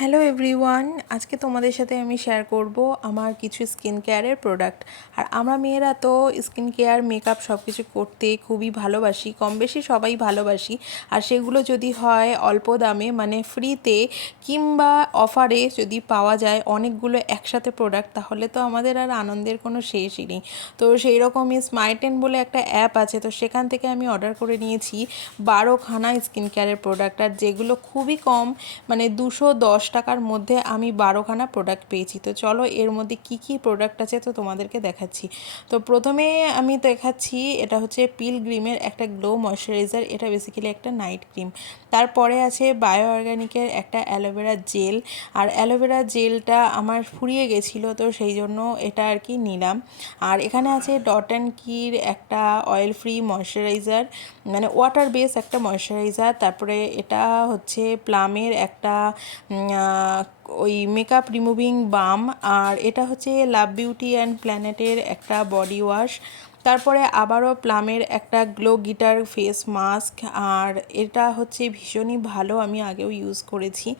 Hello everyone, আজকে তোমাদের সাথে আমি শেয়ার করব আমার কিছু স্কিন কেয়ারের প্রোডাক্ট। আর আমরা মেয়েরা তো স্কিন কেয়ার মেকআপ সব কিছু করতে খুবই ভালোবাসি, কম বেশি সবাই ভালোবাসি। আর সেগুলো যদি হয় অল্প দামে, মানে ফ্রিতে কিংবা অফারে যদি পাওয়া যায় অনেকগুলো একসাথে প্রোডাক্ট, তাহলে তো আমাদের আর আনন্দের কোনো শেষই নেই। তো সেই রকমই স্মাইটেন বলে একটা অ্যাপ আছে, তো সেখান থেকে আমি অর্ডার করে নিয়েছি 12খানা স্কিন কেয়ারের প্রোডাক্ট। আর যেগুলো খুবই কম, মানে 210 টাকার মধ্যে আমি 12খানা প্রোডাক্ট পেয়েছি। তো চলো এর মধ্যে কি কি প্রোডাক্ট আছে তো তোমাদেরকে দেখাচ্ছি। তো প্রথমে আমি দেখাচ্ছি, এটা হচ্ছে পিলগ্রিমের একটা গ্লো ময়শ্চারাইজার, এটা বেসিক্যালি একটা নাইট ক্রিম। তারপরে আছে বায়ো অর্গ্যানিকের একটা অ্যালোভেরা জেল, আর অ্যালোভেরা জেলটা আমার ফুরিয়ে গেছিলো, তো সেই জন্য এটা আর কি নিলাম। আর এখানে আছে ডট অ্যান্ড কির একটা অয়েল ফ্রি ময়শ্চারাইজার, মানে ওয়াটার বেস একটা ময়শ্চারাইজার। তারপরে এটা হচ্ছে প্লামের একটা ওই মেকআপ রিমুভিং বাম, আর এটা হচ্ছে লাভ বিউটি অ্যান্ড প্ল্যানেটের একটা বডি ওয়াশ। তারপরে আবারও প্লামের একটা গ্লো গিটার ফেস মাস্ক, আর এটা হচ্ছে ভীষণই ভালো, আমি আগেও ইউজ করেছি।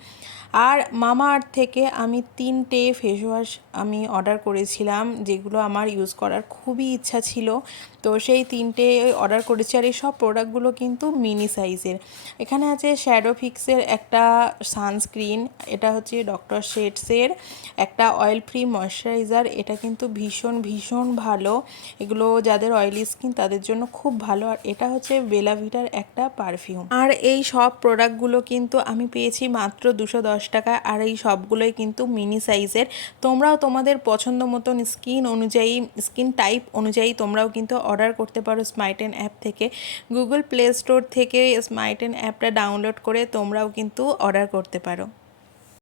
আর মামা আর্থ থেকে আমি 3টে ফেস ওয়াশ আমি অর্ডার করেছিলাম, যেগুলো আমার ইউজ করার খুবই ইচ্ছা ছিল, তো সেই 3টে অর্ডার করেছি। আর এই সব প্রোডাক্টগুলো কিন্তু মিনি সাইজের। এখানে আছে শ্যাডো ফিক্সের একটা সানস্ক্রিন, এটা হচ্ছে ডক্টর শেডসের একটা অয়েল ফ্রি ময়শ্চারাইজার, এটা কিন্তু ভীষণ ভীষণ ভালো, এগুলো যাদের অয়েলি স্কিন তাদের জন্য খুব ভালো। আর এটা হচ্ছে বেলা ভিটার একটা পারফিউম। আর এই সব প্রোডাক্টগুলো কিন্তু আমি পেয়েছি মাত্র 210 টাকা, আর এই সবগুলোই কিন্তু মিনি সাইজের। তোমরাও তোমাদের পছন্দ মতন স্কিন অনুযায়ী, স্কিন টাইপ অনুযায়ী তোমরাও কিন্তু অর্ডার করতে পারো স্মাইটেন অ্যাপ থেকে। গুগল প্লে স্টোর থেকে স্মাইটেন অ্যাপটা ডাউনলোড করে তোমরাও কিন্তু অর্ডার করতে পারো।